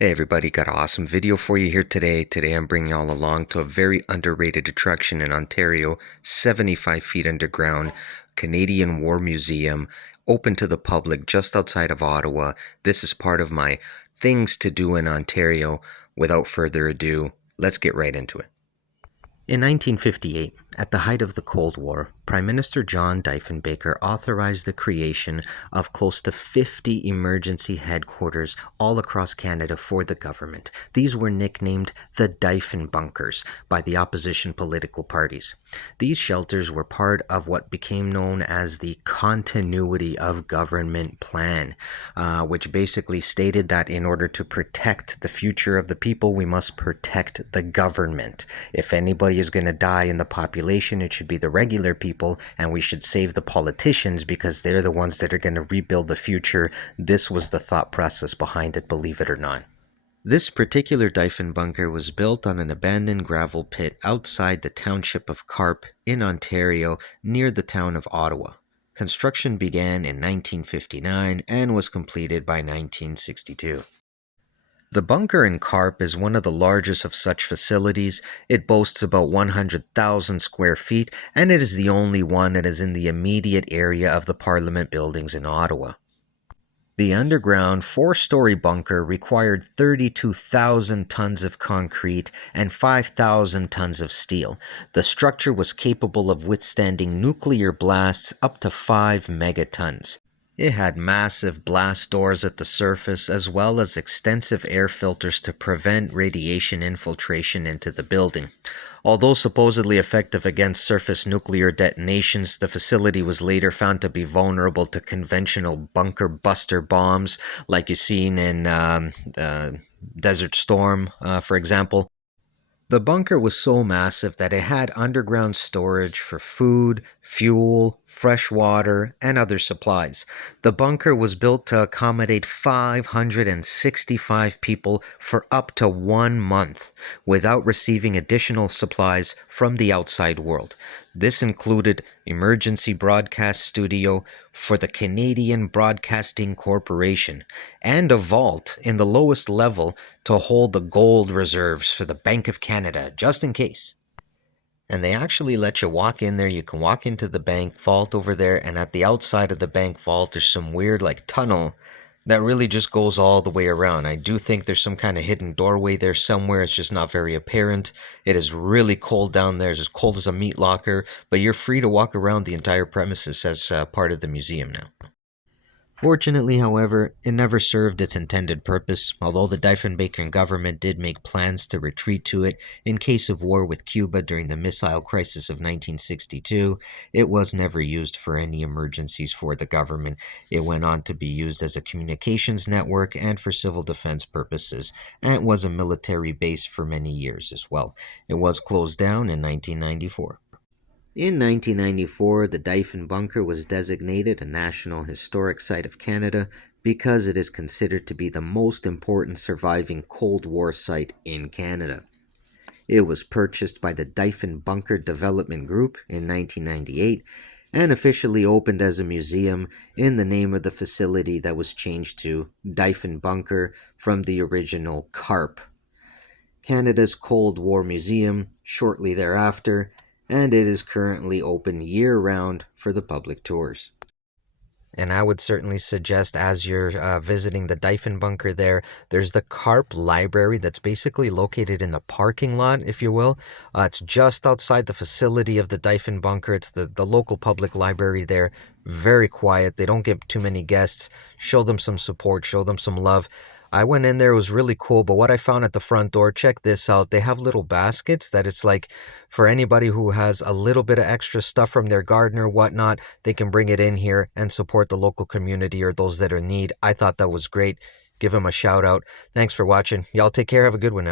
Hey everybody, got an awesome video for you here today. Today I'm bringing y'all along to a very underrated attraction in Ontario, 75 feet underground, Canadian War Museum, open to the public just outside of Ottawa. This is part of my things to do in Ontario. Without further ado, let's get right into it. In 1958, at the height of the Cold War, Prime Minister John Diefenbaker authorized the creation of close to 50 emergency headquarters all across Canada for the government. These were nicknamed the Diefenbunkers by the opposition political parties. These shelters were part of what became known as the Continuity of Government Plan, which basically stated that in order to protect the future of the people, we must protect the government. If anybody is going to die in the population, it should be the regular people, and we should save the politicians because they're the ones that are going to rebuild the future. This was the thought process behind it, believe it or not. This particular Diefenbunker was built on an abandoned gravel pit outside the township of Carp in Ontario, near the town of Ottawa. Construction began in 1959 and was completed by 1962. The bunker in Carp is one of the largest of such facilities. It boasts about 100,000 square feet, and it is the only one that is in the immediate area of the Parliament buildings in Ottawa. The underground four-story bunker required 32,000 tons of concrete and 5,000 tons of steel. The structure was capable of withstanding nuclear blasts up to 5 megatons. It had massive blast doors at the surface, as well as extensive air filters to prevent radiation infiltration into the building. Although supposedly effective against surface nuclear detonations, the facility was later found to be vulnerable to conventional bunker buster bombs, like you've seen in Desert Storm, for example. The bunker was so massive that it had underground storage for food, fuel, fresh water, and other supplies. The bunker was built to accommodate 565 people for up to 1 month without receiving additional supplies from the outside world. This included emergency broadcast studio for the Canadian Broadcasting Corporation and a vault in the lowest level to hold the gold reserves for the Bank of Canada, just in case. And they actually let you walk in there. You can walk into the bank vault over there, and at the outside of the bank vault, there's some weird tunnel that really just goes all the way around. I do think there's some kind of hidden doorway there somewhere. It's just not very apparent. It is really cold down there. It's as cold as a meat locker, but you're free to walk around the entire premises as part of the museum now. Fortunately, however, it never served its intended purpose, although the Diefenbaker government did make plans to retreat to it in case of war with Cuba during the missile crisis of 1962. It was never used for any emergencies for the government. It went on to be used as a communications network and for civil defense purposes, and it was a military base for many years as well. It was closed down in 1994. In 1994, the Diefenbunker was designated a National Historic Site of Canada because it is considered to be the most important surviving Cold War site in Canada. It was purchased by the Diefenbunker Development Group in 1998 and officially opened as a museum in the name of the facility that was changed to Diefenbunker from the original CARP, Canada's Cold War Museum, shortly thereafter, and it is currently open year-round for the public tours. And I would certainly suggest, as you're visiting the Diefenbunker there's the CARP Library that's basically located in the parking lot, if you will. It's just outside the facility of the Diefenbunker. It's the local public library there. Very quiet. They don't get too many guests. Show them some support. Show them some love. I went in there, it was really cool, but what I found at the front door, check this out, they have little baskets that it's like for anybody who has a little bit of extra stuff from their garden or whatnot, they can bring it in here and support the local community or those that are in need. I thought that was great. Give them a shout out. Thanks for watching. Y'all take care. Have a good one now.